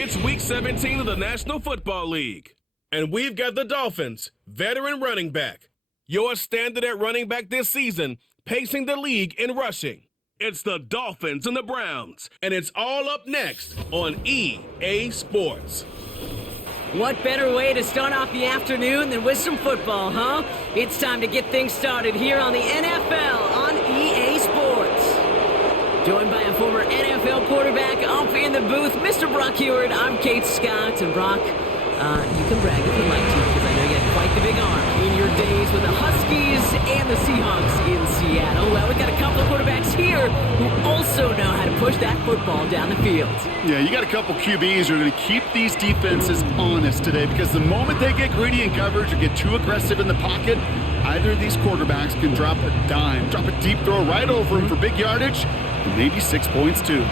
It's Week 17 of the National Football League. And we've got the Dolphins, veteran running back. Your standard at running back this season, pacing the league in rushing. It's the Dolphins and the Browns, and it's all up next on EA Sports. What better way to start off the afternoon than with some football, huh? It's time to get things started here on the NFL on EA Sports. Joined by a former NFL quarterback up in the booth, Mr. Brock Heward. I'm Kate Scott, and Brock, you can brag if you'd like to, because I know you had quite the big arm in your days with the Huskies and the Seahawks in Seattle. Well, we've got a couple of quarterbacks here who also know how to push that football down the field. Yeah, you got a couple QBs who are going to keep these defenses honest today, because the moment they get greedy in coverage or get too aggressive in the pocket, either of these quarterbacks can drop a dime, drop a deep throw right over him for big yardage, and maybe 6 points too.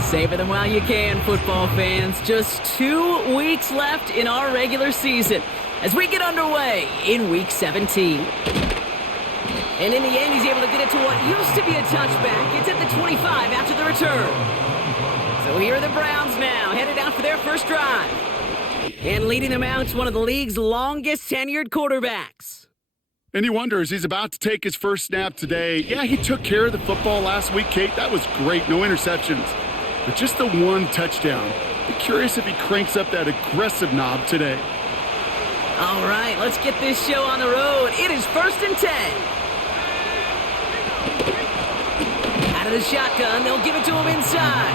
Savor them while you can, football fans. Just 2 weeks left in our regular season as we get underway in Week 17. And in the end, he's able to get it to what used to be a touchback. It's at the 25 after the return. So here are the Browns now, headed out for their first drive. And leading them out is one of the league's longest tenured quarterbacks. And you wonder, as he's about to take his first snap today, yeah, he took care of the football last week, Kate. That was great, no interceptions. But just the one touchdown. Be curious if he cranks up that aggressive knob today. All right, let's get this show on the road. It is 1st and 10. Out of the shotgun, they'll give it to him inside.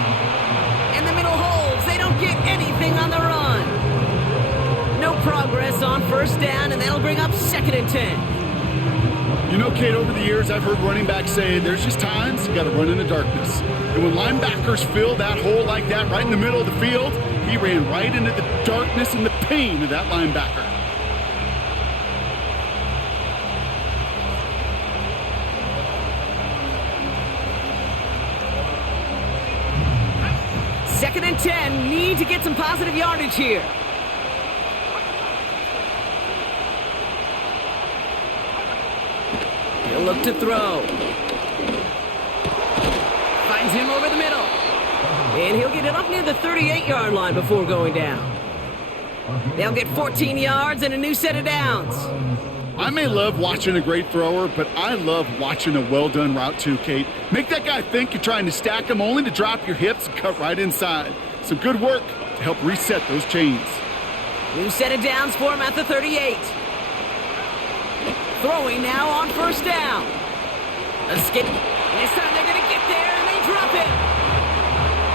And the middle holds. They don't get anything on the run. No progress on first down, and that'll bring up 2nd and 10. You know, Kate, over the years, I've heard running backs say there's just times you got to run in the darkness. And when linebackers fill that hole like that right in the middle of the field, he ran right into the darkness and the pain of that linebacker. Second and 10, need to get some positive yardage here. He'll look to throw. Finds him over the middle. And he'll get it up near the 38-yard line before going down. They'll get 14 yards and a new set of downs. I may love watching a great thrower, but I love watching a well-done route too, Kate. Make that guy think you're trying to stack him only to drop your hips and cut right inside. Some good work to help reset those chains. New set of downs for him at the 38. Throwing now on first down. Escape. This time they're going to get there, and they drop it.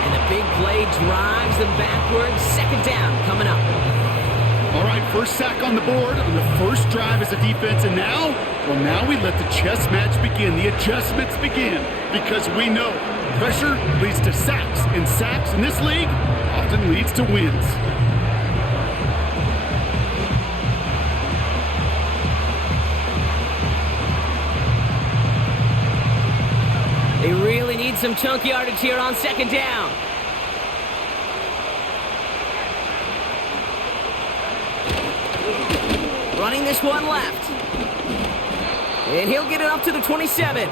And the big play drives them backwards. 2nd down coming up. All right, first sack on the board on the first drive as a defense, and now we let the chess match begin, the adjustments begin, because we know pressure leads to sacks, and sacks in this league often leads to wins. They really need some chunk yardage here on 2nd down. Running this one left. And he'll get it up to the 27.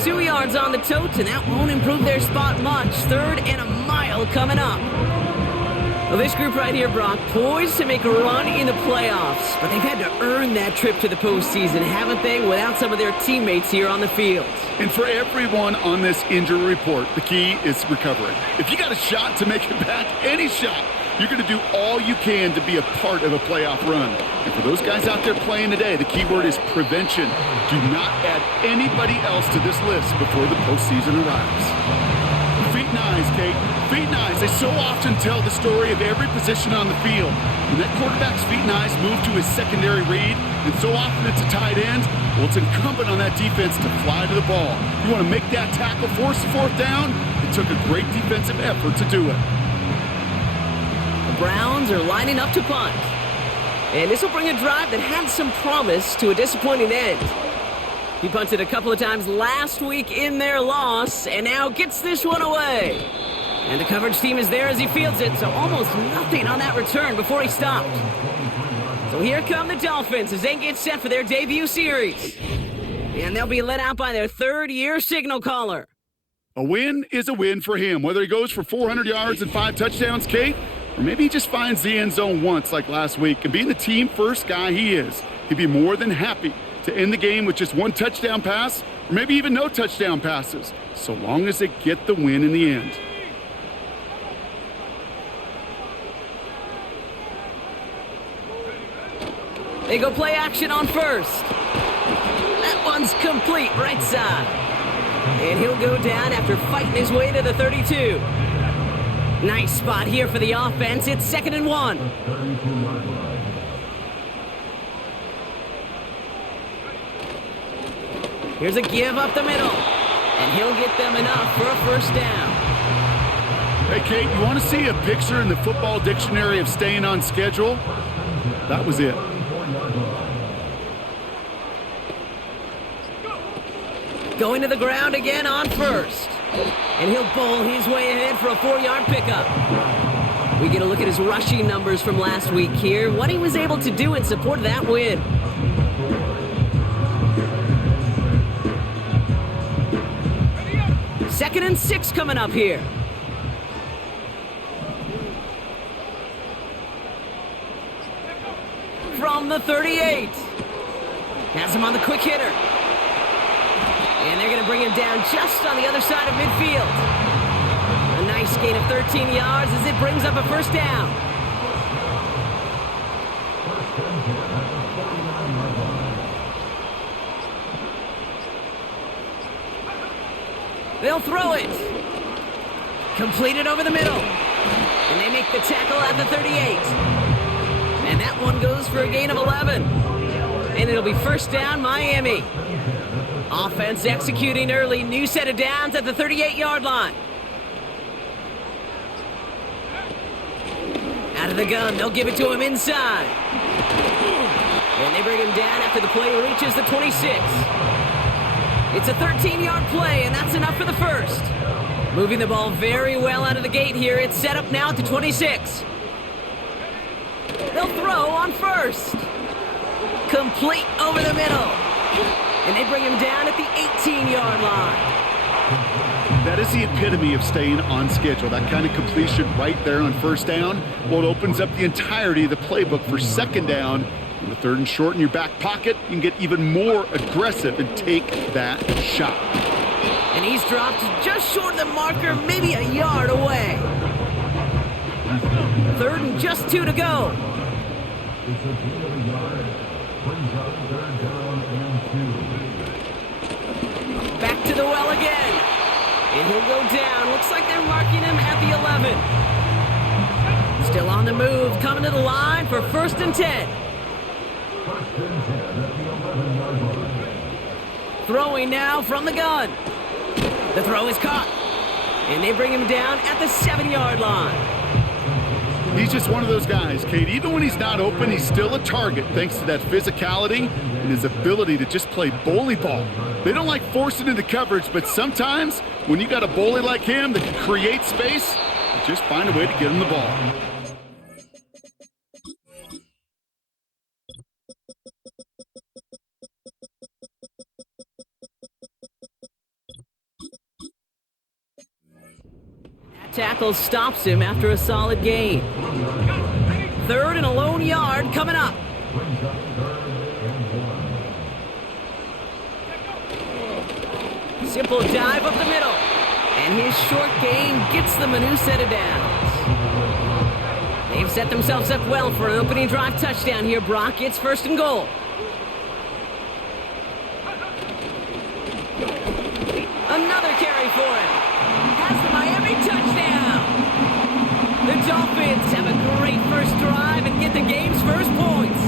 2 yards on the tote, and that won't improve their spot much. 3rd and a mile coming up. Well, this group right here, Brock, poised to make a run in the playoffs, but they've had to earn that trip to the postseason, haven't they, without some of their teammates here on the field. And for everyone on this injury report, the key is recovery. If you got a shot to make it back, any shot, you're going to do all you can to be a part of a playoff run. And for those guys out there playing today, the key word is prevention. Do not add anybody else to this list before the postseason arrives. Feet and eyes, Kate. Feet and eyes. They so often tell the story of every position on the field. When that quarterback's feet and eyes move to his secondary read, and so often it's a tight end, well, it's incumbent on that defense to fly to the ball. You want to make that tackle, force the 4th down? It took a great defensive effort to do it. The Browns are lining up to punt. And this will bring a drive that had some promise to a disappointing end. He punted a couple of times last week in their loss, and now gets this one away. And the coverage team is there as he fields it, so almost nothing on that return before he stopped. So here come the Dolphins as they get set for their debut series. And they'll be let out by their third-year signal caller. A win is a win for him, whether he goes for 400 yards and 5 touchdowns, Kate, or maybe he just finds the end zone once like last week. And being the team-first guy he is, he'd be more than happy to end the game with just 1 touchdown pass, or maybe even no touchdown passes, so long as they get the win in the end. They go play action on first. That one's complete, right side. And he'll go down after fighting his way to the 32. Nice spot here for the offense. It's 2nd and 1. Here's a give up the middle. And he'll get them enough for a first down. Hey, Kate, you want to see a picture in the football dictionary of staying on schedule? That was it. Going to the ground again on first. And he'll bowl his way ahead for a 4-yard pickup. We get a look at his rushing numbers from last week here. What he was able to do in support of that win. Second and 6 coming up here. From the 38. Has him on the quick hitter. And they're going to bring him down just on the other side of midfield. A nice gain of 13 yards as it brings up a first down. They'll throw it. Completed over the middle. And they make the tackle at the 38. And that one goes for a gain of 11. And it'll be first down, Miami. Offense executing early. New set of downs at the 38-yard line. Out of the gun. They'll give it to him inside. And they bring him down after the play reaches the 26. It's a 13-yard play, and that's enough for the first. Moving the ball very well out of the gate here. It's set up now at the 26. They'll throw on first. Complete over the middle. And they bring him down at the 18-yard line. That is the epitome of staying on schedule. That kind of completion right there on first down. Well, it opens up the entirety of the playbook for second down. In the 3rd and short in your back pocket, you can get even more aggressive and take that shot. And he's dropped just short of the marker, maybe a yard away. 3rd and just 2 to go. Back to the well again. And he'll go down. Looks like they're marking him at the 11. Still on the move, coming to the line for 1st and 10. Throwing now from the gun. The throw is caught. And they bring him down at the 7-yard line. He's just one of those guys, Kate. Even when he's not open, he's still a target thanks to that physicality and his ability to just play bully ball. They don't like forcing into coverage, but sometimes when you got a bully like him that can create space, you just find a way to get him the ball. Tackle stops him after a solid gain. 3rd and a lone yard coming up. Simple dive up the middle. And his short gain gets them a new set of downs. They've set themselves up well for an opening drive touchdown here, Brock. It's 1st and goal. Another carry for him. Has the Miami touchdown. The Dolphins have a great first drive and get the game's first points.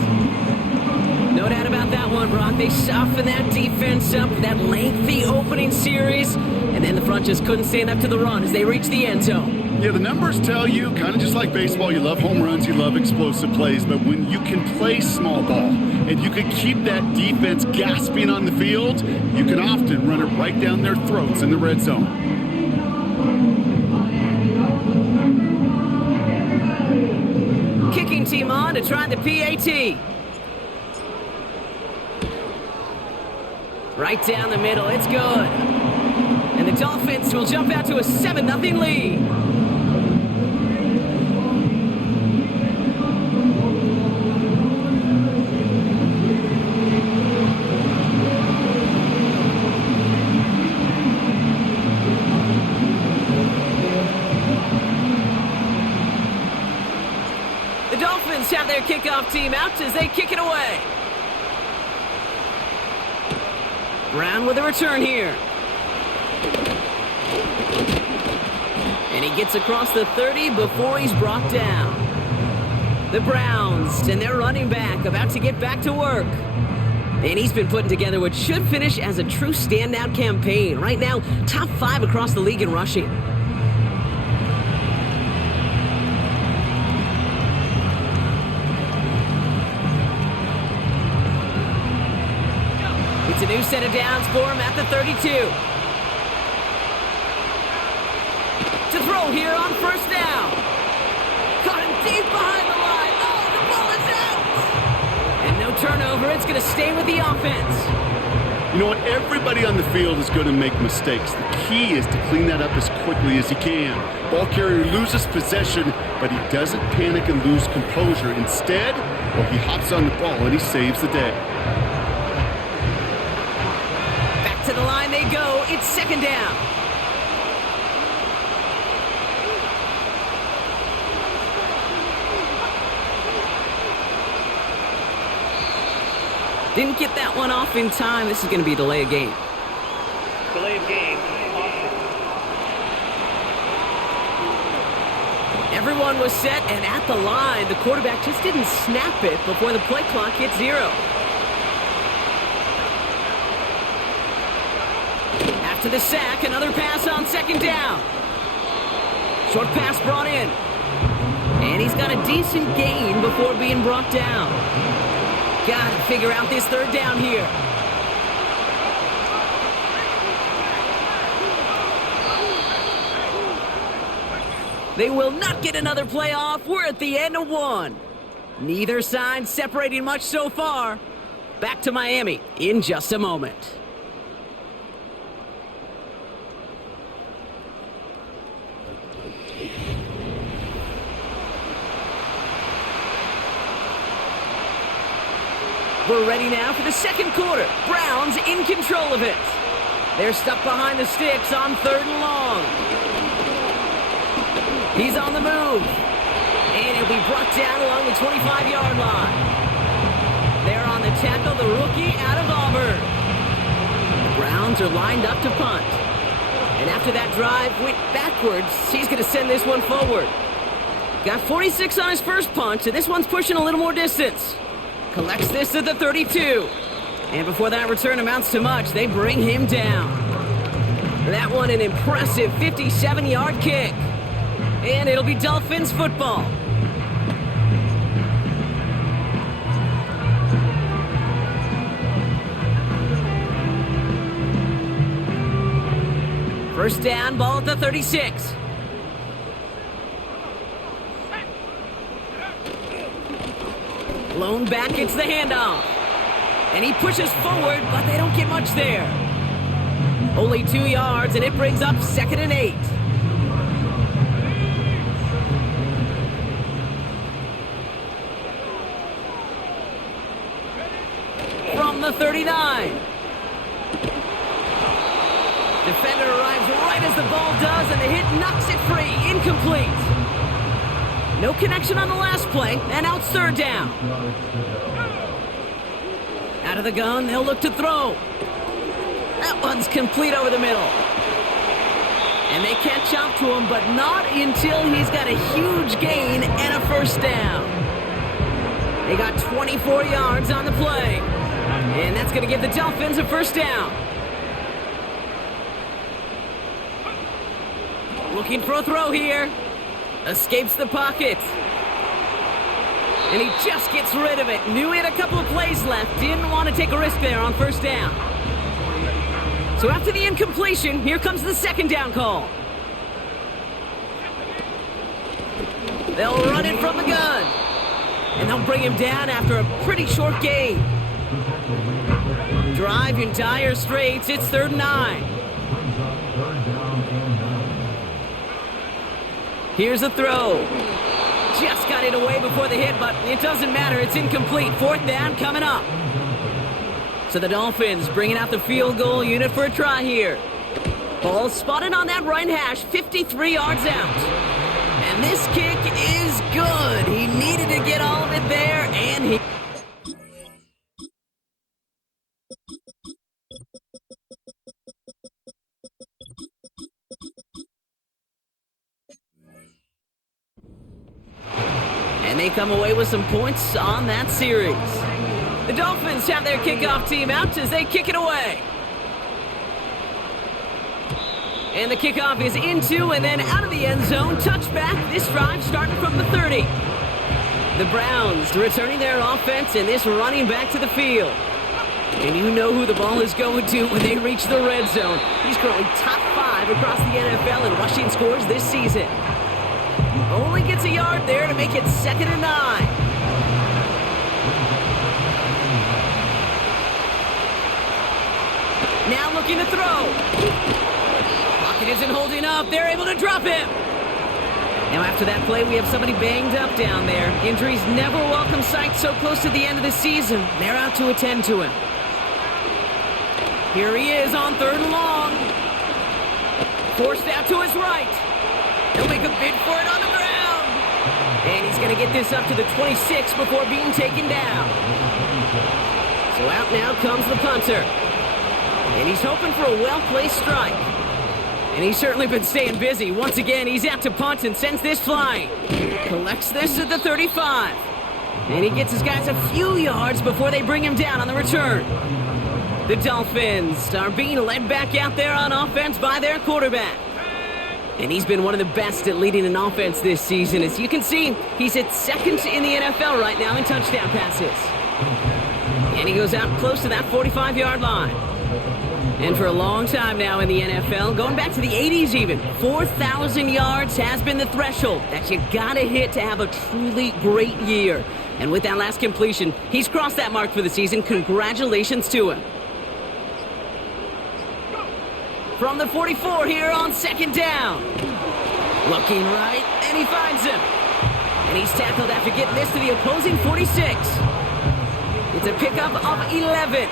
No doubt about that one, Brock. They softened that defense up for that lengthy opening series, and then the front just couldn't stand up to the run as they reached the end zone. Yeah, the numbers tell you, kind of just like baseball, you love home runs, you love explosive plays, but when you can play small ball and you can keep that defense gasping on the field, you can often run it right down their throats in the red zone. kicking team on to try the PAT. Right down the middle, it's good. And the Dolphins will jump out to a 7-0 lead. The Dolphins have their kickoff team out as they kick it away. Brown with a return here. And he gets across the 30 before he's brought down. The Browns and their running back about to get back to work. And he's been putting together what should finish as a true standout campaign. Right now, top 5 across the league in rushing. It's a new set of downs for him at the 32. To throw here on first down. Caught him deep behind the line. Oh, the ball is out! And no turnover. It's going to stay with the offense. You know what? Everybody on the field is going to make mistakes. The key is to clean that up as quickly as he can. Ball carrier loses possession, but he doesn't panic and lose composure. Instead, well, he hops on the ball and he saves the day. To the line they go. It's second down. Didn't get that one off in time. This is going to be a delay of game. Delay of game. Everyone was set and at the line. The quarterback just didn't snap it before the play clock hit 0. To the sack, another pass on second down. Short pass brought in. And he's got a decent gain before being brought down. Got to figure out this third down here. They will not get another play off. We're at the end of 1. Neither side separating much so far. Back to Miami in just a moment. We're ready now for the second quarter. Browns in control of it. They're stuck behind the sticks on 3rd and long. He's on the move. And he'll be brought down along the 25-yard line. There on the tackle, the rookie out of Auburn. The Browns are lined up to punt. And after that drive went backwards, he's going to send this one forward. Got 46 on his first punt, and this one's pushing a little more distance. Collects this at the 32. And before that return amounts to much, they bring him down. That one an impressive 57-yard kick. And it'll be Dolphins football. First down, ball at the 36. Blown back, it's the handoff. And he pushes forward, but they don't get much there. Only 2 yards, and it brings up 2nd and 8. From the 39. Defender arrives right as the ball does, and the hit knocks it free. Incomplete. No connection on the last play, and now it's 3rd down. Out of the gun, they'll look to throw. That one's complete over the middle. And they catch up to him, but not until he's got a huge gain and a first down. They got 24 yards on the play. And that's going to give the Dolphins a first down. Looking for a throw here. Escapes the pocket. And he just gets rid of it. Knew he had a couple of plays left. Didn't want to take a risk there on first down. So after the incompletion, here comes the 2nd down call. They'll run it from the gun. And they'll bring him down after a pretty short gain. Drive in dire straits. It's 3rd and 9. Here's a throw. Just got it away before the hit, but it doesn't matter. It's incomplete. 4th down coming up. So the Dolphins bringing out the field goal unit for a try here. Ball spotted on that right hash, 53 yards out. And this kick is good. He needed to get all of it there, and he... And they come away with some points on that series. The Dolphins have their kickoff team out as they kick it away. And the kickoff is into and then out of the end zone. Touchback. This drive starting from the 30. The Browns returning their offense and this running back to the field. And you know who the ball is going to when they reach the red zone. He's currently top 5 across the NFL in rushing scores this season. Only gets a yard there to make it 2nd and 9. Now looking to throw. Pocket isn't holding up. They're able to drop him. Now after that play, we have somebody banged up down there. Injuries never a welcome sight so close to the end of the season. They're out to attend to him. Here he is on 3rd and long. Forced out to his right. He'll make a bid for it on the ground. And he's going to get this up to the 26 before being taken down. So out now comes the punter. And he's hoping for a well-placed strike. And he's certainly been staying busy. Once again, he's out to punt and sends this flying. Collects this at the 35. And he gets his guys a few yards before they bring him down on the return. The Dolphins are being led back out there on offense by their quarterback. And he's been one of the best at leading an offense this season. As you can see, he's at 2nd in the NFL right now in touchdown passes. And he goes out close to that 45-yard line. And for a long time now in the NFL, going back to the 80s even, 4,000 yards has been the threshold that you gotta hit to have a truly great year. And with that last completion, he's crossed that mark for the season. Congratulations to him. From the 44 here on 2nd down. Looking right, and he finds him. And he's tackled after getting this to the opposing 46. It's a pickup of 11.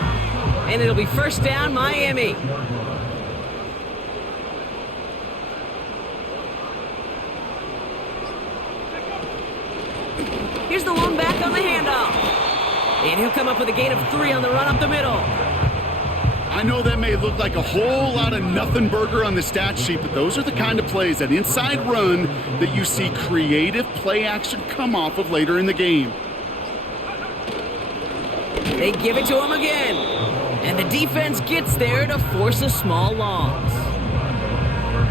And it'll be 1st down, Miami. Here's the one back on the handoff. And he'll come up with a gain of 3 on the run up the middle. I know that may look like a whole lot of nothing burger on the stat sheet, but those are the kind of plays, that inside run, that you see creative play action come off of later in the game. They give it to him again. And the defense gets there to force a small loss.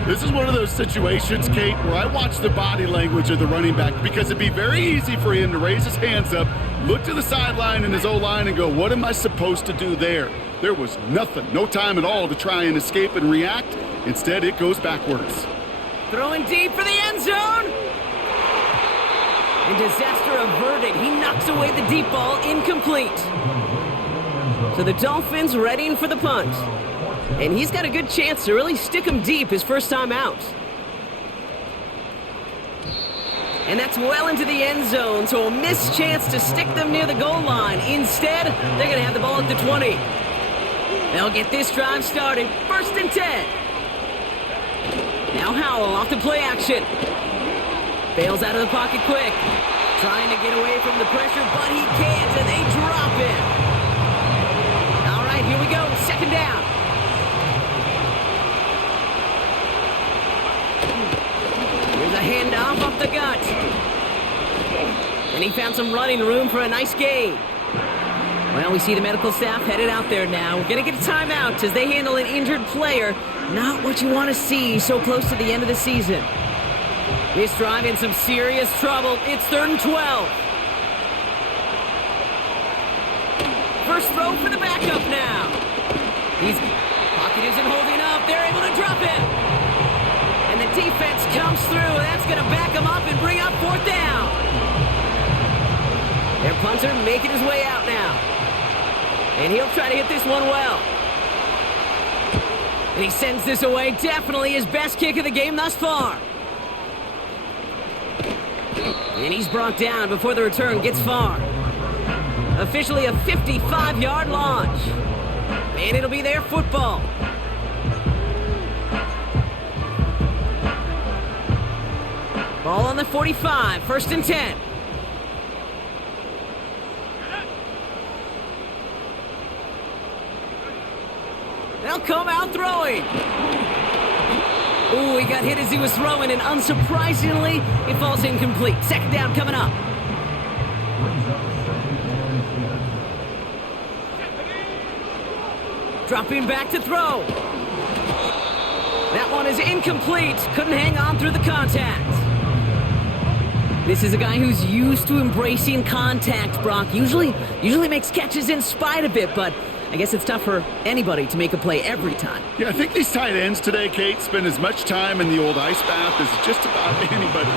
This is one of those situations, Kate, where I watch the body language of the running back, because it'd be very easy for him to raise his hands up, look to the sideline in his O-line and go, what am I supposed to do there? There was nothing, no time at all to try and escape and react. Instead, it goes backwards. Throwing deep for the end zone. And disaster averted. He knocks away the deep ball, incomplete. So the Dolphins readying for the punt. And he's got a good chance to really stick him deep his first time out. And that's well into the end zone, so a missed chance to stick them near the goal line. Instead, they're going to have the ball at the 20. They'll get this drive started. 1st and 10. Now Howell off the play action. Bails out of the pocket quick. Trying to get away from the pressure, but he can't, and they drop him. All right, here we go. 2nd down. Here's a handoff up the gut. And he found some running room for a nice gain. Well, we see the medical staff headed out there now. We're going to get a timeout as they handle an injured player. Not what you want to see so close to the end of the season. This drive in some serious trouble. It's 3rd and 12. First throw for the backup now. His pocket isn't holding up. They're able to drop him. And the defense comes through. That's going to back him up and bring up 4th down. Their punter making his way out now. And he'll try to hit this one well. And he sends this away. Definitely his best kick of the game thus far. And he's brought down before the return gets far. Officially a 55-yard launch. And it'll be their football. Ball on the 45, 1st and 10. They'll come out throwing. Ooh, he got hit as he was throwing, and unsurprisingly, it falls incomplete. 2nd down coming up. Dropping back to throw. That one is incomplete. Couldn't hang on through the contact. This is a guy who's used to embracing contact, Brock. Usually makes catches in spite of it, but I guess it's tough for anybody to make a play every time. Yeah, I think these tight ends today, Kate, spend as much time in the old ice bath as just about anybody.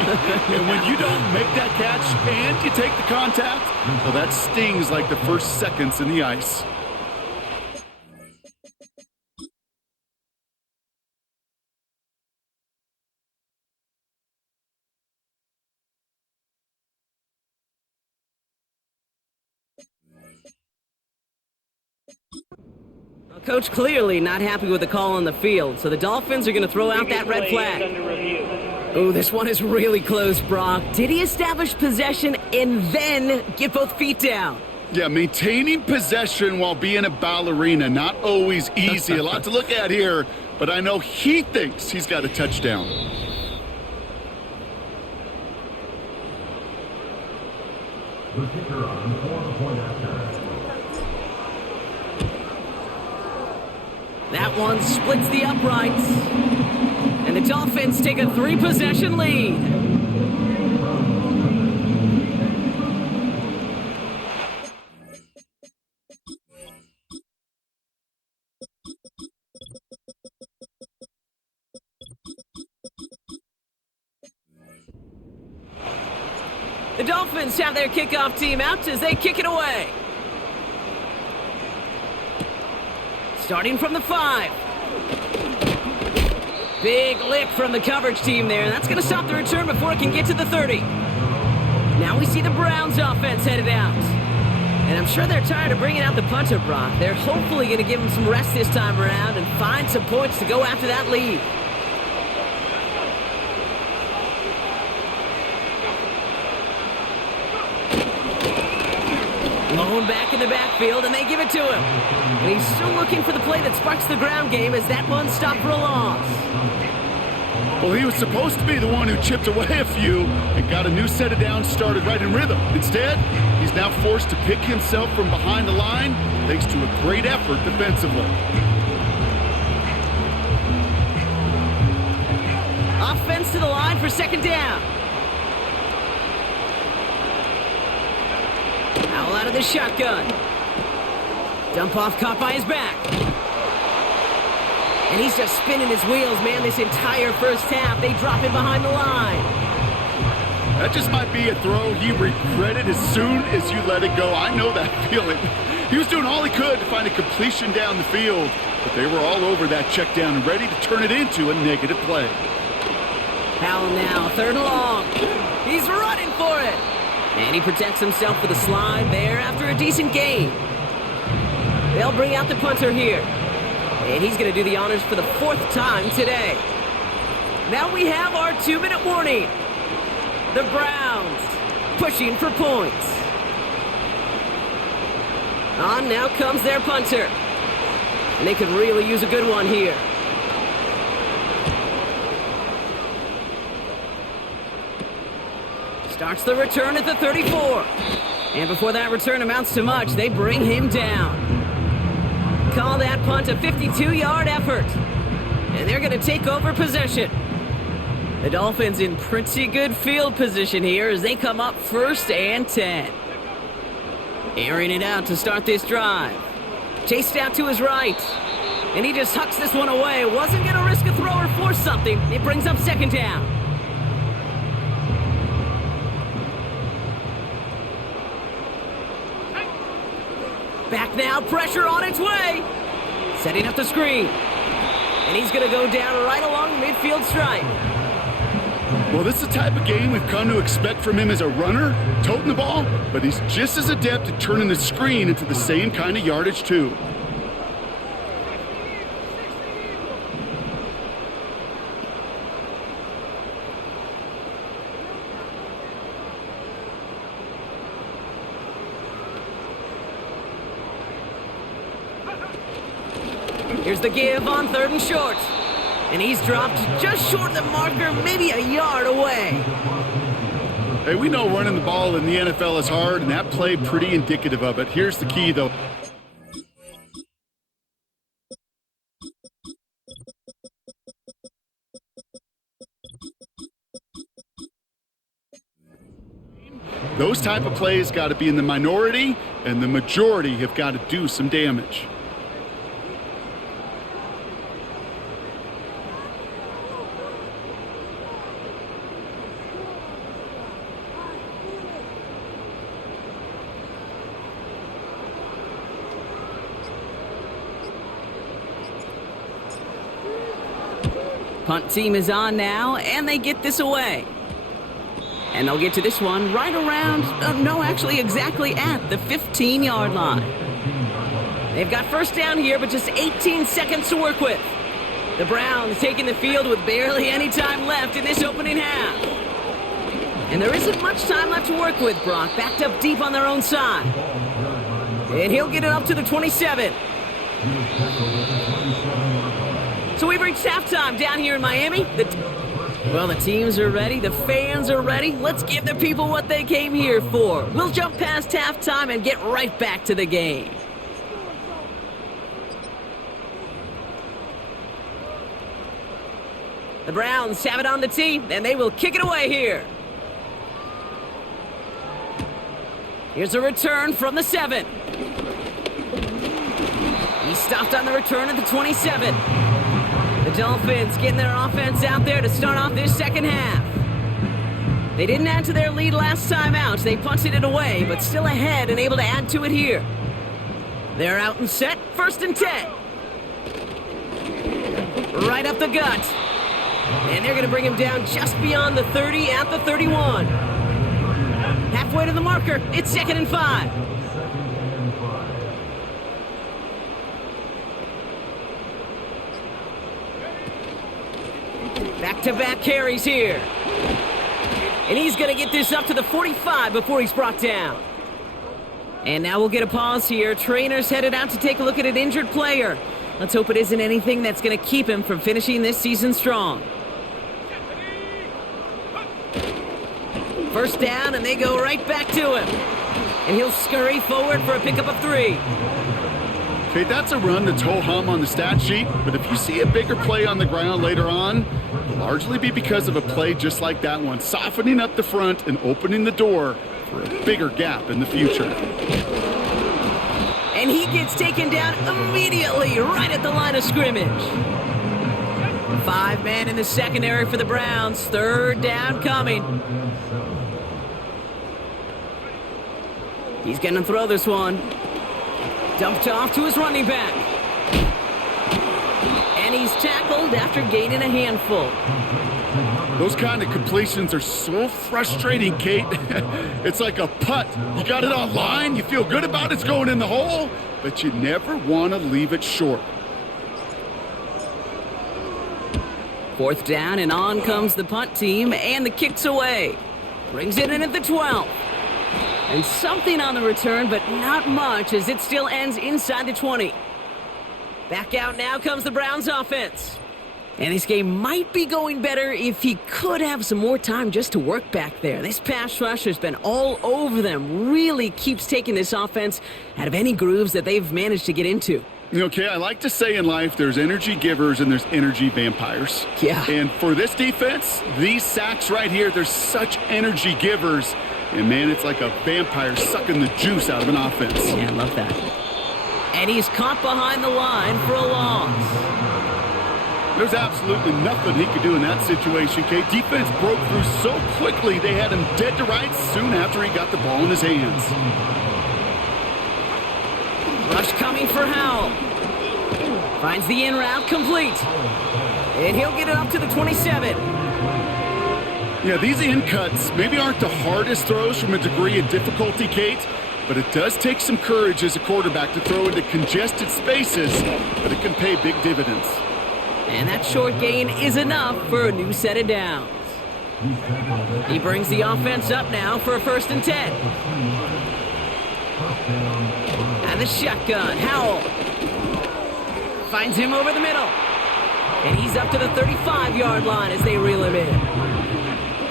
And when you don't make that catch and you take the contact, well, that stings like the first seconds in the ice. Coach clearly not happy with the call on the field, so the Dolphins are going to throw out that red flag. Oh, this one is really close, Brock. Did he establish possession and then get both feet down? Yeah, maintaining possession while being a ballerina, not always easy. A lot to look at here, but I know he thinks he's got a touchdown. The kicker on 4-point after. That one splits the uprights. And the Dolphins take a 3-possession lead. The Dolphins have their kickoff team out as they kick it away. Starting from the 5. Big lick from the coverage team there. That's going to stop the return before it can get to the 30. Now we see the Browns offense headed out. And I'm sure they're tired of bringing out the punter, Brock. They're hopefully going to give him some rest this time around and find some points to go after that lead. Blown back in the backfield, and they give it to him. And he's still looking for the play that sparks the ground game as that one stopped for a loss. Well, he was supposed to be the one who chipped away a few and got a new set of downs started right in rhythm. Instead, he's now forced to pick himself from behind the line thanks to a great effort defensively. Offense to the line for 2nd down. Foul out of the shotgun. Dump off caught by his back. And he's just spinning his wheels, man, this entire first half. They drop him behind the line. That just might be a throw he regretted as soon as you let it go. I know that feeling. He was doing all he could to find a completion down the field, but they were all over that check down and ready to turn it into a negative play. Powell now, 3rd and long. He's running for it. And he protects himself with a slide there after a decent gain. They'll bring out the punter here. And he's going to do the honors for the 4th time today. Now we have our 2-minute warning. The Browns pushing for points. On now comes their punter. And they could really use a good one here. Starts the return at the 34. And before that return amounts to much, they bring him down. Call that punt a 52-yard effort. And they're going to take over possession. The Dolphins in pretty good field position here as they come up 1st and 10. Airing it out to start this drive. Chased out to his right. And he just hucks this one away. Wasn't going to risk a throw or force something. It brings up 2nd down. Back now, pressure on its way. Setting up the screen. And he's going to go down right along the midfield stripe. Well, this is the type of game we've come to expect from him as a runner, toting the ball, but he's just as adept at turning the screen into the same kind of yardage, too. Here's the give on 3rd and short. And he's dropped just short of the marker, maybe a yard away. Hey, we know running the ball in the NFL is hard, and that play pretty indicative of it. Here's the key, though. Those type of plays got to be in the minority, and the majority have got to do some damage. Punt team is on now, and they get this away. And they'll get to this one right around, actually exactly at the 15-yard line. They've got first down here, but just 18 seconds to work with. The Browns taking the field with barely any time left in this opening half. And there isn't much time left to work with, Brock. Backed up deep on their own side. And he'll get it up to the 27. So we've reached halftime down here in Miami. The teams are ready. The fans are ready. Let's give the people what they came here for. We'll jump past halftime and get right back to the game. The Browns have it on the tee, and they will kick it away here. Here's a return from the 7. He stopped on the return at the 27. The Dolphins getting their offense out there to start off this second half. They didn't add to their lead last time out. They punted it away, but still ahead and able to add to it here. They're out and set, 1st and 10. Right up the gut. And they're going to bring him down just beyond the 30 at the 31. Halfway to the marker, it's 2nd and 5. Back-to-back carries here. And he's going to get this up to the 45 before he's brought down. And now we'll get a pause here. Trainer's headed out to take a look at an injured player. Let's hope it isn't anything that's going to keep him from finishing this season strong. First down, and they go right back to him. And he'll scurry forward for a pickup of 3. Okay, that's a run that's ho-hum on the stat sheet, but if you see a bigger play on the ground later on, it'll largely be because of a play just like that one, softening up the front and opening the door for a bigger gap in the future. And he gets taken down immediately right at the line of scrimmage. 5 men in the secondary for the Browns. 3rd down coming. He's going to throw this one. Dumped off to his running back. And he's tackled after gaining a handful. Those kind of completions are so frustrating, Kate. It's like a putt. You got it on line, you feel good about it's going in the hole, but you never want to leave it short. 4th down, and on comes the punt team, and the kick's away. Brings it in at the 12. And something on the return, but not much, as it still ends inside the 20. Back out now comes the Browns offense. And this game might be going better if he could have some more time just to work back there. This pass rush has been all over them. Really keeps taking this offense out of any grooves that they've managed to get into. Okay, I like to say in life there's energy givers and there's energy vampires. Yeah. And for this defense, these sacks right here, they're such energy givers. And, man, it's like a vampire sucking the juice out of an offense. Yeah, I love that. And he's caught behind the line for a loss. There's absolutely nothing he could do in that situation, Kate. Defense broke through so quickly they had him dead to rights soon after he got the ball in his hands. running for Howell. Finds the in route complete. And he'll get it up to the 27. Yeah, these in cuts maybe aren't the hardest throws from a degree of difficulty, Kate, but it does take some courage as a quarterback to throw into congested spaces, but it can pay big dividends. And that short gain is enough for a new set of downs. He brings the offense up now for a 1st and 10. And the shotgun, Howell. Finds him over the middle. And he's up to the 35-yard line as they reel him in.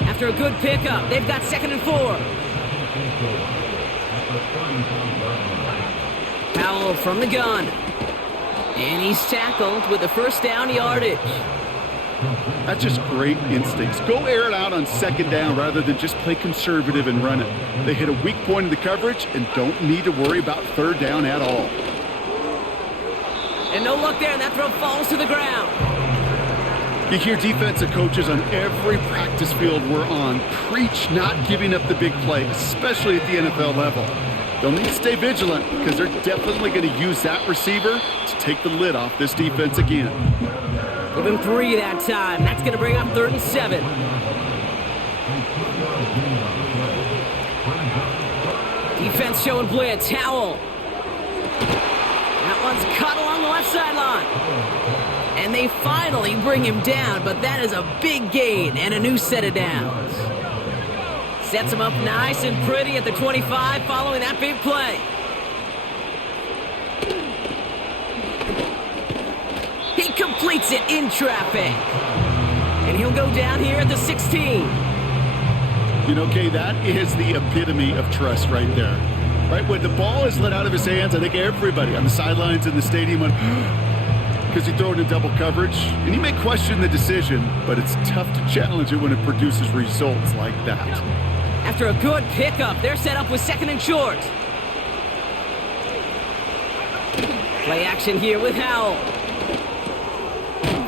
After a good pickup, they've got 2nd and 4. Howell from the gun. And he's tackled with the 1st down yardage. That's just great instincts. Go air it out on 2nd down rather than just play conservative and run it. They hit a weak point in the coverage and don't need to worry about 3rd down at all. And no look there, and that throw falls to the ground. You hear defensive coaches on every practice field we're on preach not giving up the big play, especially at the NFL level. They'll need to stay vigilant because they're definitely going to use that receiver to take the lid off this defense again. Give him 3 that time. That's going to bring up 3rd and 7. Defense showing blitz. Howell. That one's caught along the left sideline. And they finally bring him down, but that is a big gain and a new set of downs. Sets him up nice and pretty at the 25 following that big play. He completes it in traffic. And he'll go down here at the 16. You know, Kay, that is the epitome of trust right there. Right, when the ball is let out of his hands, I think everybody on the sidelines in the stadium went, because he threw it in double coverage. And you may question the decision, but it's tough to challenge it when it produces results like that. After a good pickup, they're set up with 2nd and short. Play action here with Howell.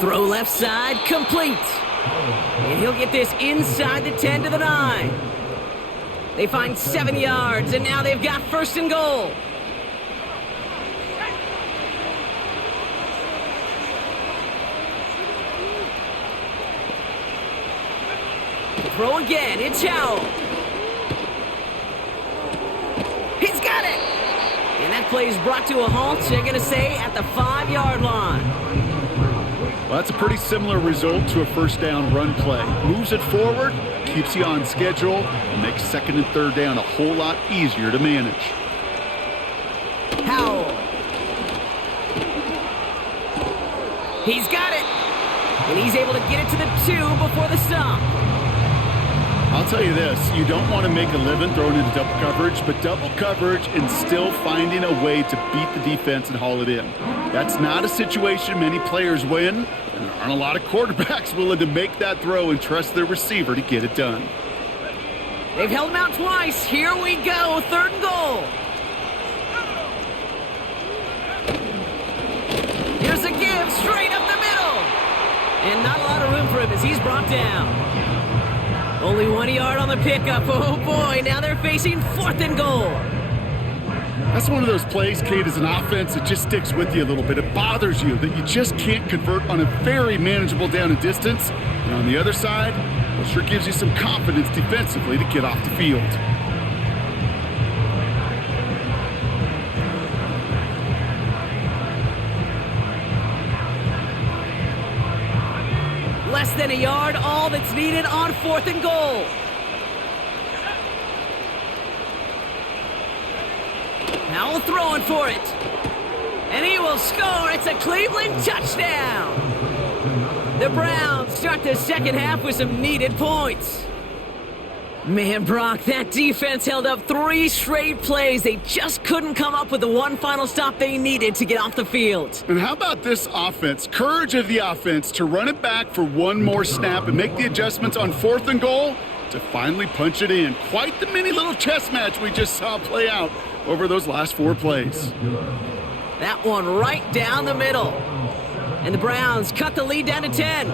Throw left side, complete. And he'll get this inside the 10 to the 9. They find 7 yards, and now they've got 1st and goal. Throw again, it's Howell. He's got it! And that play is brought to a halt, they're going to say, at the 5-yard line. Well, that's a pretty similar result to a 1st down run play. Moves it forward, keeps you on schedule, and makes 2nd and 3rd down a whole lot easier to manage. Howell. He's got it! And he's able to get it to the 2 before the stop. I'll tell you this, you don't want to make a living throwing into double coverage, but double coverage and still finding a way to beat the defense and haul it in. That's not a situation many players win, and there aren't a lot of quarterbacks willing to make that throw and trust their receiver to get it done. They've held him out twice. Here we go, 3rd and goal. Here's a give, straight up the middle. And not a lot of room for him as he's brought down. Only 1 yard on the pickup. Oh boy, now they're facing 4th and goal. That's one of those plays, Kate, as an offense that just sticks with you a little bit. It bothers you that you just can't convert on a very manageable down and distance. And on the other side, it sure gives you some confidence defensively to get off the field. Less than a yard, all that's needed on 4th and goal. Howell throwing for it. And he will score. It's a Cleveland touchdown. The Browns start the 2nd half with some needed points. Man, Brock, that defense held up 3 straight plays. They just couldn't come up with the one final stop they needed to get off the field. And how about this offense? Courage of the offense to run it back for one more snap and make the adjustments on 4th and goal to finally punch it in. Quite the mini little chess match we just saw play out over those last 4 plays. That one right down the middle. And the Browns cut the lead down to 10.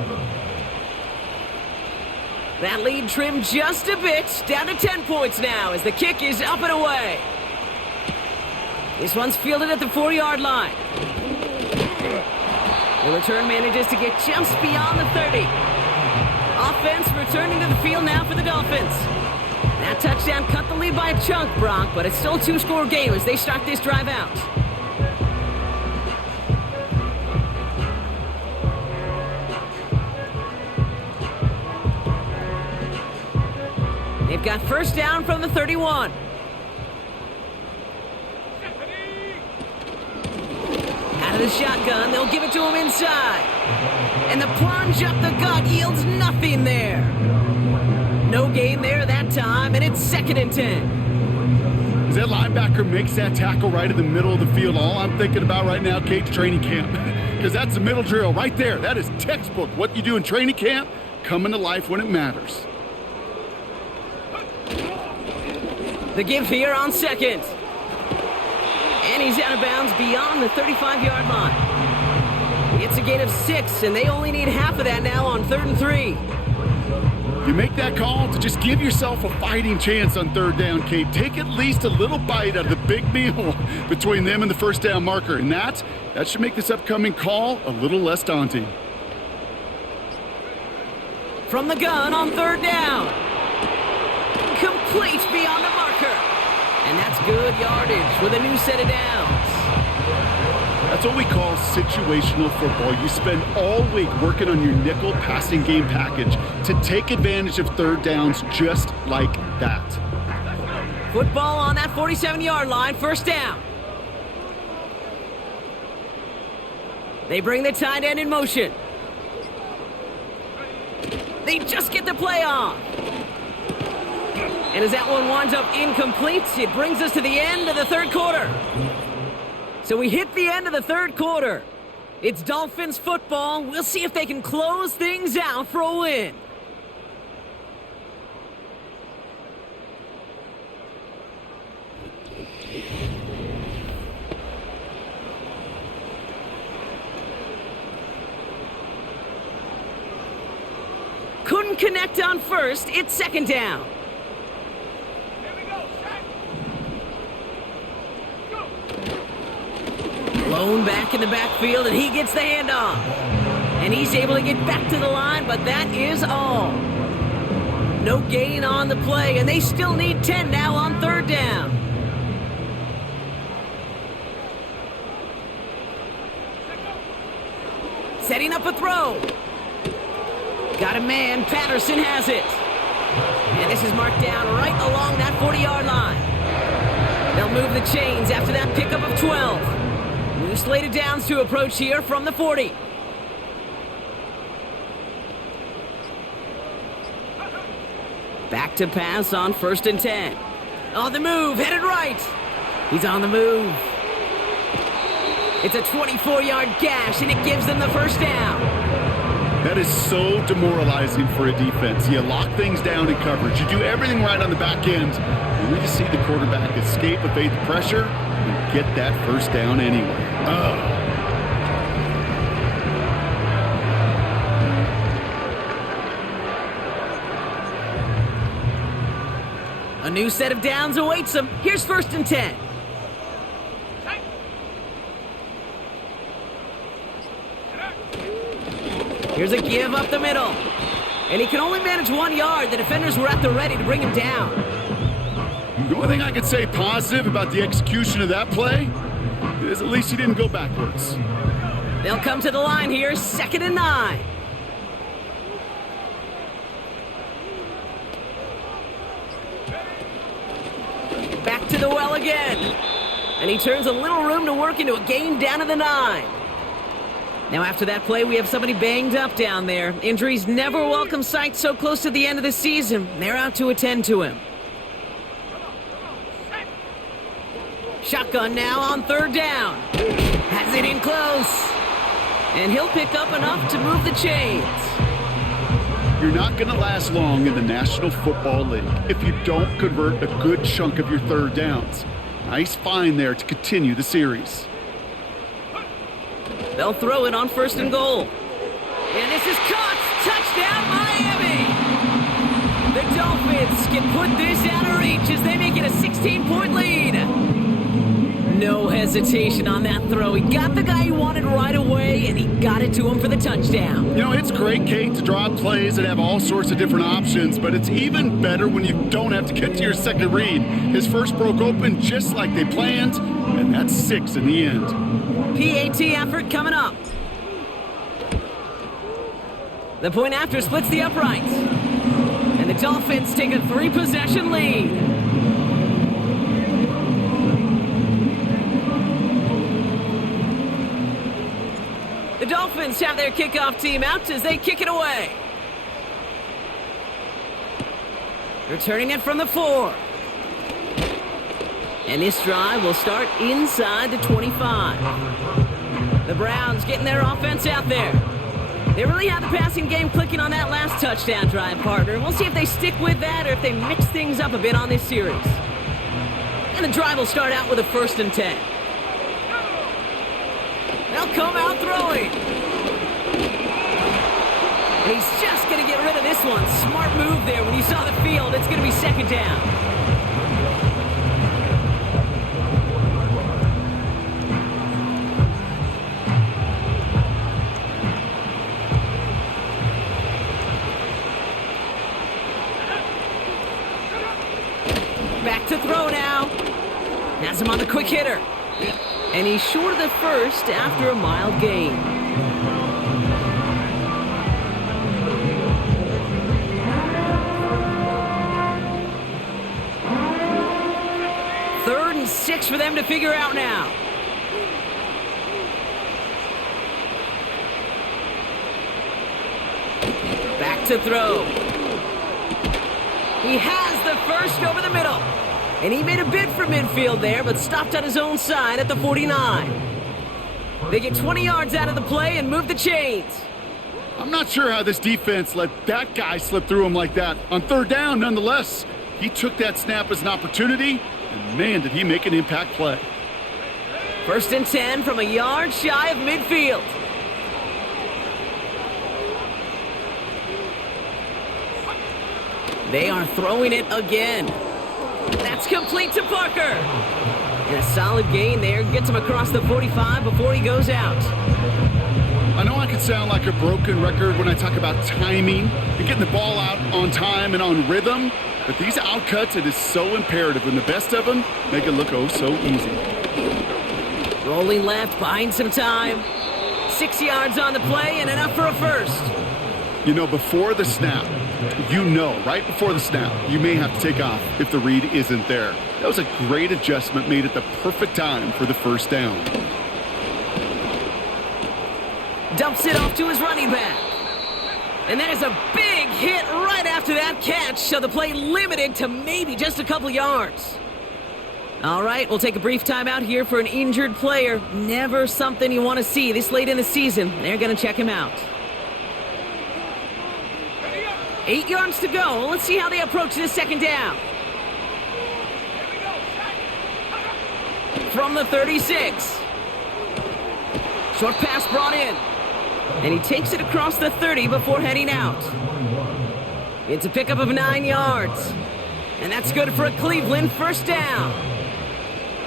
That lead trimmed just a bit, down to 10 points now as the kick is up and away. This one's fielded at the 4-yard line. The return manages to get just beyond the 30. Offense returning to the field now for the Dolphins. That touchdown cut the lead by a chunk, Brock, but it's still a 2-score game as they start this drive out. They've got first down from the 31. Out of the shotgun, they'll give it to him inside. And the plunge up the gut yields nothing there. No gain there that time, and it's 2nd and 10. As that linebacker makes that tackle right in the middle of the field, all I'm thinking about right now, Kate's training camp. Because that's the middle drill right there. That is textbook. What you do in training camp, coming to life when it matters. The give here on 2nd. And he's out of bounds beyond the 35-yard line. It's a gain of 6, and they only need half of that now on 3rd and 3. You make that call to just give yourself a fighting chance on 3rd down, Kate. Take at least a little bite out of the big meal between them and the first down marker. And that should make this upcoming call a little less daunting. From the gun on 3rd down. Complete beyond the marker. And that's good yardage with a new set of downs. That's what we call situational football. You spend all week working on your nickel passing game package to take advantage of 3rd downs just like that. Football on that 47-yard line, first down. They bring the tight end in motion. They just get the play on. And as that one winds up incomplete, it brings us to the end of the 3rd quarter. So we hit the end of the 3rd quarter. It's Dolphins football. We'll see if they can close things out for a win. Couldn't connect on first. It's 2nd down. Blown back in the backfield, and he gets the handoff. And he's able to get back to the line, but that is all. No gain on the play, and they still need 10 now on 3rd down. Setting up a throw. Got a man, Patterson has it. And this is marked down right along that 40-yard line. They'll move the chains after that pickup of 12. New slate of downs to approach here from the 40. Back to pass on 1st and 10. On the move, headed right. He's on the move. It's a 24-yard gash, and it gives them the first down. That is so demoralizing for a defense. You lock things down in coverage. You do everything right on the back end. And we just see the quarterback escape, evade the pressure, and get that first down anyway. A new set of downs awaits them. Here's 1st and 10. Here's a give up the middle. And he can only manage 1 yard. The defenders were at the ready to bring him down. The only thing I could say positive about the execution of that play is at least he didn't go backwards. They'll come to the line here, 2nd and 9. Back to the well again. And he turns a little room to work into a gain down to the 9. Now after that play, we have somebody banged up down there. Injuries never a welcome sight so close to the end of the season. They're out to attend to him. Shotgun now on 3rd down. Has it in close. And he'll pick up enough to move the chains. You're not going to last long in the National Football League if you don't convert a good chunk of your 3rd downs. Nice find there to continue the series. They'll throw it on 1st and goal. And this is caught. Touchdown, Miami! The Dolphins can put this out of reach as they make it a 16-point lead. No hesitation on that throw. He got the guy he wanted right away, and he got it to him for the touchdown. You know, it's great, Kate, to draw up plays that have all sorts of different options, but it's even better when you don't have to get to your second read. His first broke open just like they planned, and that's 6 in the end. PAT effort coming up. The point after splits the uprights. And the Dolphins take a 3-possession lead. The Dolphins have their kickoff team out as they kick it away. Returning it from the 4. And this drive will start inside the 25. The Browns getting their offense out there. They really have the passing game clicking on that last touchdown drive, partner. We'll see if they stick with that or if they mix things up a bit on this series. And the drive will start out with a 1st and 10. They'll come out throwing. And he's just going to get rid of this one. Smart move there. When you saw the field, it's going to be 2nd down. Back to throw now. Has him on the quick hitter. And he's short of the 1st after a mild gain. Third and 6 for them to figure out now. Back to throw. He has the 1st over the middle. And he made a bid for midfield there, but stopped on his own side at the 49. They get 20 yards out of the play and move the chains. I'm not sure how this defense let that guy slip through him like that. On 3rd down, nonetheless, he took that snap as an opportunity, and man, did he make an impact play. 1st and 10 from a yard shy of midfield. They are throwing it again. That's complete to Parker. And a solid gain there. Gets him across the 45 before he goes out. I know I can sound like a broken record when I talk about timing and getting the ball out on time and on rhythm, but these outcuts, it is so imperative, and the best of them make it look oh so easy. Rolling left, buying some time. 6 yards on the play and enough for a 1st. You know, before the snap, right before the snap, you may have to take off if the read isn't there. That was a great adjustment made at the perfect time for the 1st down. Dumps it off to his running back. And that is a big hit right after that catch, so the play limited to maybe just a couple yards. All right, we'll take a brief timeout here for an injured player. Never something you want to see this late in the season. They're going to check him out. 8 yards to go. Let's see how they approach this 2nd down. From the 36. Short pass brought in. And he takes it across the 30 before heading out. It's a pickup of 9 yards. And that's good for a Cleveland 1st down.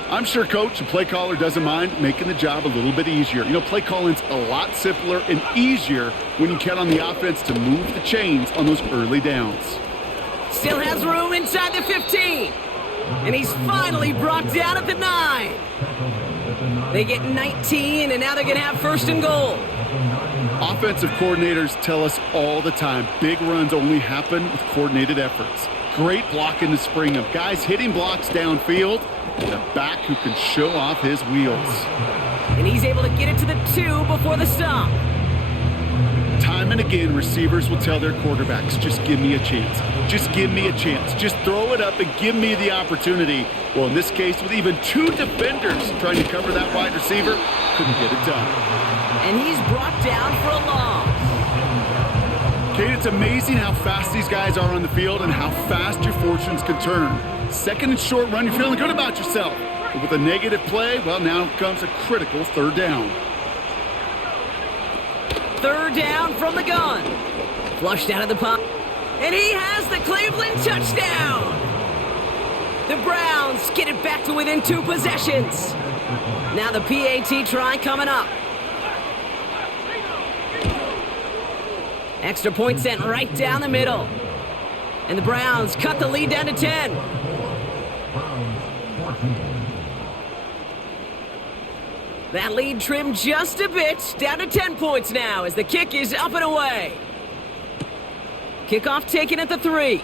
I'm sure coach and play caller doesn't mind making the job a little bit easier. You know, play calling's a lot simpler and easier when you count on the offense to move the chains on those early downs. Still has room inside the 15. And he's finally brought down at the 9. They get 19, and now they're going to have 1st and goal. Offensive coordinators tell us all the time, big runs only happen with coordinated efforts. Great blocking to spring them. Guys hitting blocks downfield, and a back who can show off his wheels. And he's able to get it to the 2 before the stop. Time and again, receivers will tell their quarterbacks, just give me a chance. Just give me a chance. Just throw it up and give me the opportunity. Well, in this case, with even 2 defenders trying to cover that wide receiver, couldn't get it done. And he's brought down for a loss. Kate, it's amazing how fast these guys are on the field and how fast your fortunes can turn. 2nd and short run, you're feeling good about yourself. But with a negative play, well, now comes a critical 3rd down. 3rd down from the gun. Flushed out of the pocket. And he has the Cleveland touchdown. The Browns get it back to within 2 possessions. Now the PAT try coming up. Extra point sent right down the middle. And the Browns cut the lead down to 10. That lead trimmed just a bit, down to 10 points now as the kick is up and away. Kickoff taken at the 3.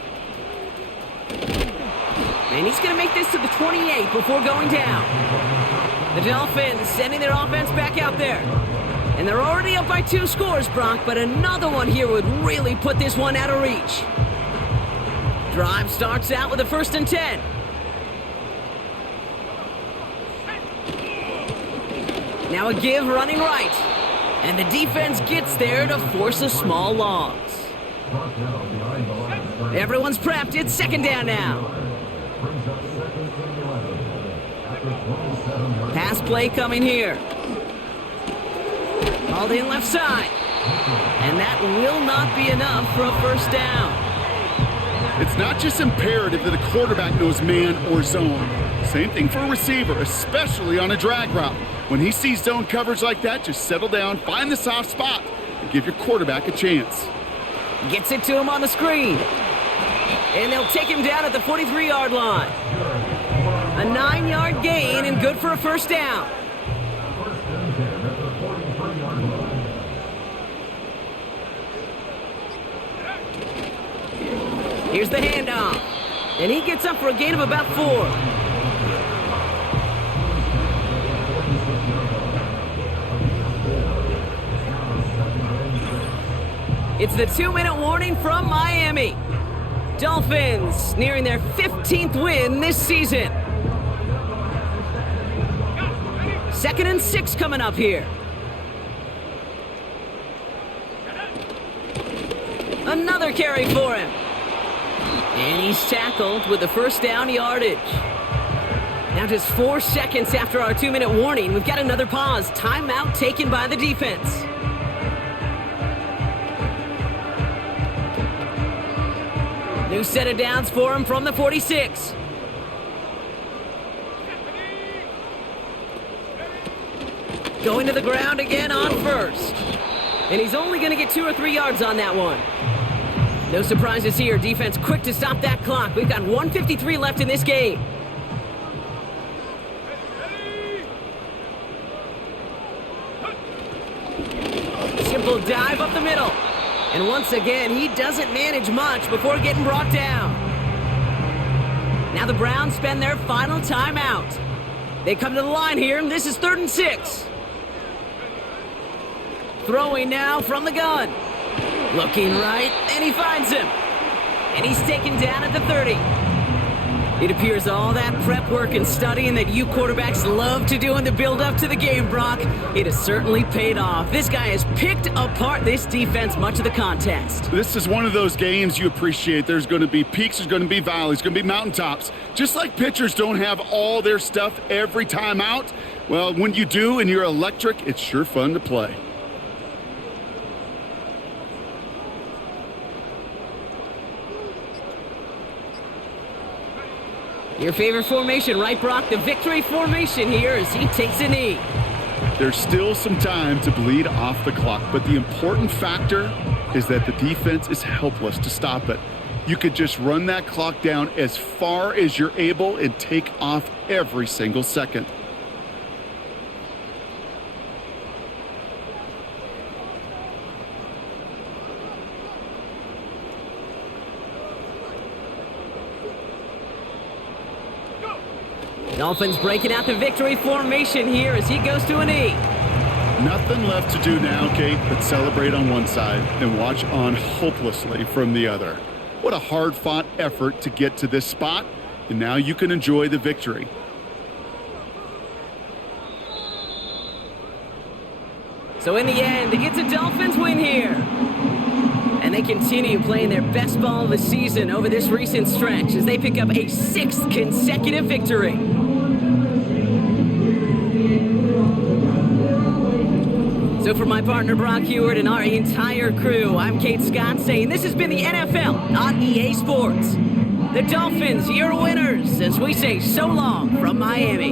And he's going to make this to the 28 before going down. The Dolphins sending their offense back out there. And they're already up by 2 scores, Brock, but another one here would really put this one out of reach. Drive starts out with a 1st and 10. Now a give running right. And the defense gets there to force a small loss. Everyone's prepped. It's 2nd down now. Pass play coming here. Called in left side. And that will not be enough for a 1st down. It's not just imperative that a quarterback knows man or zone. Same thing for a receiver, especially on a drag route. When he sees zone coverage like that, just settle down, find the soft spot, and give your quarterback a chance. Gets it to him on the screen. And they'll take him down at the 43-yard line. A 9-yard gain and good for a 1st down. Here's the handoff. And he gets up for a gain of about 4. It's the 2-minute warning from Miami. Dolphins nearing their 15th win this season. 2nd and 6 coming up here. Another carry for him. And he's tackled with the 1st down yardage. Now just 4 seconds after our 2-minute warning, we've got another pause. Timeout taken by the defense. New set of downs for him from the 46. Going to the ground again on 1st. And he's only going to get 2 or 3 yards on that one. No surprises here. Defense quick to stop that clock. We've got 1:53 left in this game. Simple dive up the middle. And once again, he doesn't manage much before getting brought down. Now the Browns spend their final timeout. They come to the line here, and this is 3rd and 6. Throwing now from the gun. Looking right, and he finds him. And he's taken down at the 30. It appears all that prep work and studying that you quarterbacks love to do in the build-up to the game, Brock, it has certainly paid off. This guy has picked apart this defense much of the contest. This is one of those games you appreciate. There's going to be peaks, there's going to be valleys, going to be mountaintops. Just like pitchers don't have all their stuff every time out, well, when you do and you're electric, it's sure fun to play. Your favorite formation, right, Brock? The victory formation here as he takes a knee. There's still some time to bleed off the clock, but the important factor is that the defense is helpless to stop it. You could just run that clock down as far as you're able and take off every single second. Dolphins breaking out the victory formation here as he goes to a knee. Nothing left to do now, Kate, but celebrate on one side and watch on hopelessly from the other. What a hard-fought effort to get to this spot, and now you can enjoy the victory. So in the end, it's a Dolphins win here. And they continue playing their best ball of the season over this recent stretch as they pick up a 6th consecutive victory. So for my partner Brock Heward and our entire crew, I'm Kate Scott saying this has been the NFL on EA Sports. The Dolphins, your winners, as we say so long from Miami.